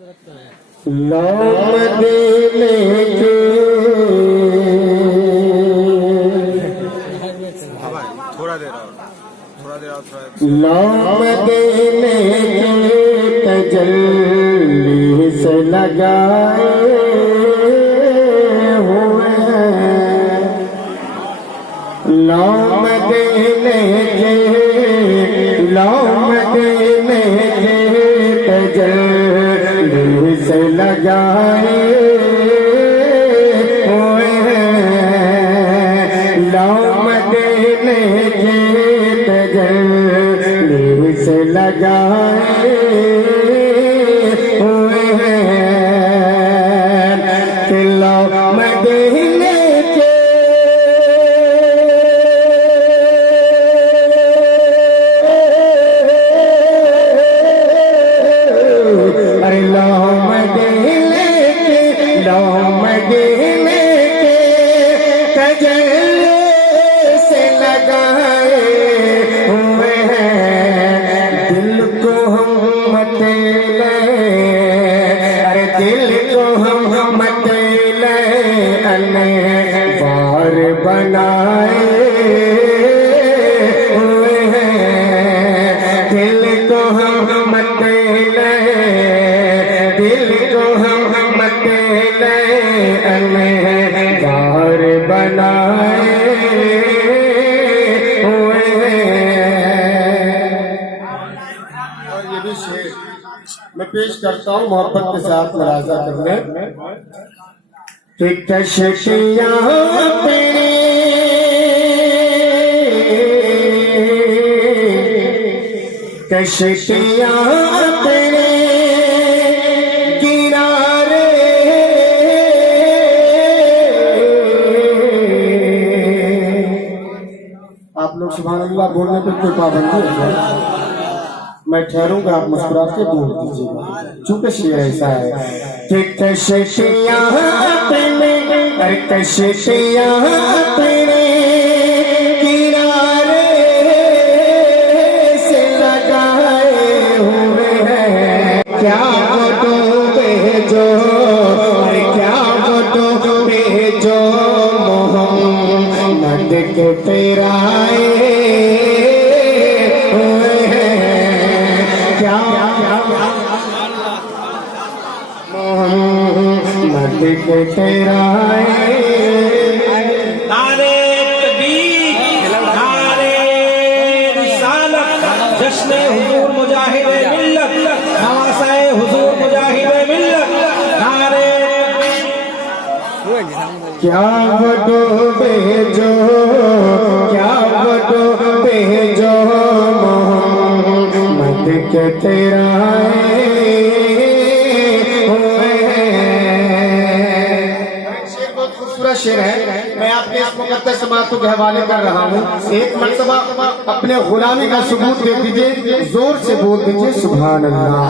लो मदीने के लो मदीने के तजल्ली से लगाए हुए हैं। लो मदीने के लो मदीने के तजल्ली से लगाए हुए हैं। लो मदीने के तजल्ली से लगाए हुए हैं। कि लो मदीने के अरे लो मदीने के लो मदीने के तजल्ली से लगाए हुए हैं। दिल को हम मतेले अरे दिल को हम मतेले अनवार बनाए हुए हैं। दिल को हम मतेले दिल को हम मतेले अनवार बनाए हुए हैं। और ये भी शेर मैं पेश करता हूँ मोहब्बत के साथ मुलाजा करने। कि कशियाँ तेरी कशियाँ तेरे किनारे आप लोग सुभान अल्लाह बोलने पर कोई पाबंदी है? मैं ठहरूंगा, आप मुस्कुरा के बोल दीजिएगा, चूंकि शेर ऐसा है कि कशियाँ तेरे अरे कशियाँ तेरे किनारे से लगाए हुए हैं। क्या वो डूबे जो अरे क्या वो डूबे जो मोहम्मद के तेराए हुए हैं। क्या मोहम्मद के तेराए नारे तकबीर नारे रिसालत जश्न हुजूर मुजाहिद मिल्लत नवासाए हुजूर मुजाहिद मिल्लत नारे क्या वो डूबे जो क्या वो डूबे जो मोहम्मद के तेराए हुए हैं। शेर बहुत खूबसूरत शेर है। मैं आपके इस मुकद्दस समातों के हवाले कर रहा हूँ। एक मर्तबा अपने गुलामी का सबूत दे दीजिए, जोर से बोल दीजिए सुभान अल्लाह।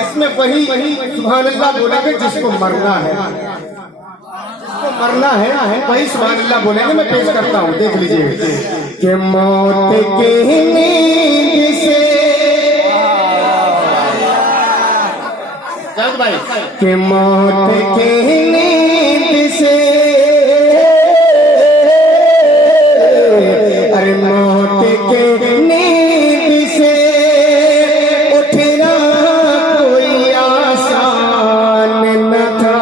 इसमें वही सुभान अल्लाह बोलेंगे जिसको मरना है, जिसको मरना है वही सुभान अल्लाह बोलेंगे। मैं पेश करता हूँ, देख लीजिए कि मौत की नींद से भाई कि मौत की नींद से अरे मौत के नींद से उठना कोई आसान न था।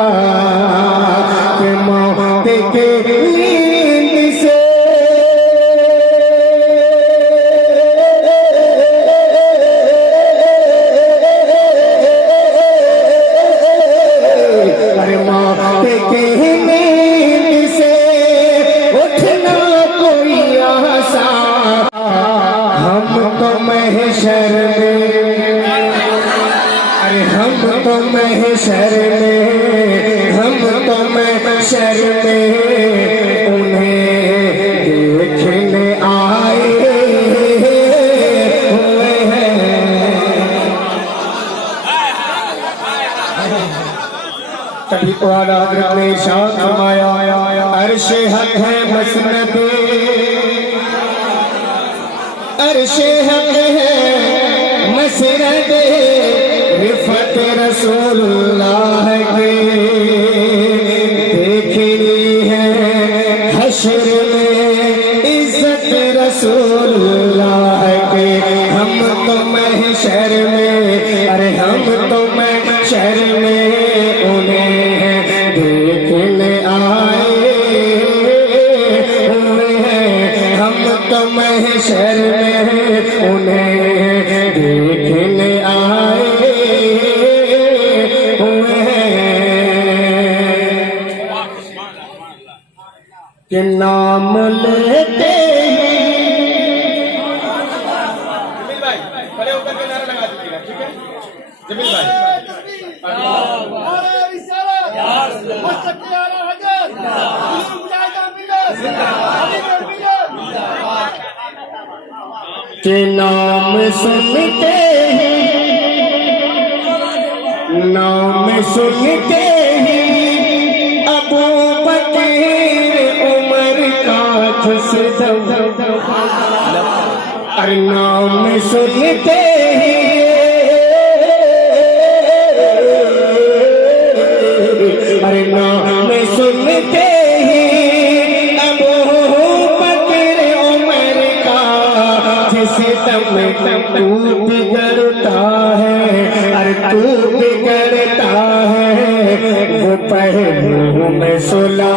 कि मौत के नींद से अरे मौत के नींद से उठना कोई आसान। हम तो महशर में अरे हम तो महशर में हम तो महशर में उन्हें देखने आए हुए हैं। कभी तो आला हज़रत ने इरशाद फरमाया अर्शे हक है मसनद अर्शे हक है मसनद रिफत रसूलुल्लाह के देखनी है हश्र में इज्जत रसूलुल्लाह के। हम तो महशर में, अरे हम तो महशर में उन्हें देखने आए हुए हैं। हम तो महशर में उन्हें देखने आए हुए हैं कि नाम लेते जमील भाई खड़े होकर के नारा लगा दीजिएगा, ठीक है जमील भाई। के नाम सुनते ही, नाम सुनते ही अबू बकर उमर का जस्द, अरे नाम सुनते ही अरे नाम सुनते ही अबू बकर उमर का सितम तू बिगड़ता है, अरे तू बिगड़ता है। वो पहलू में सुला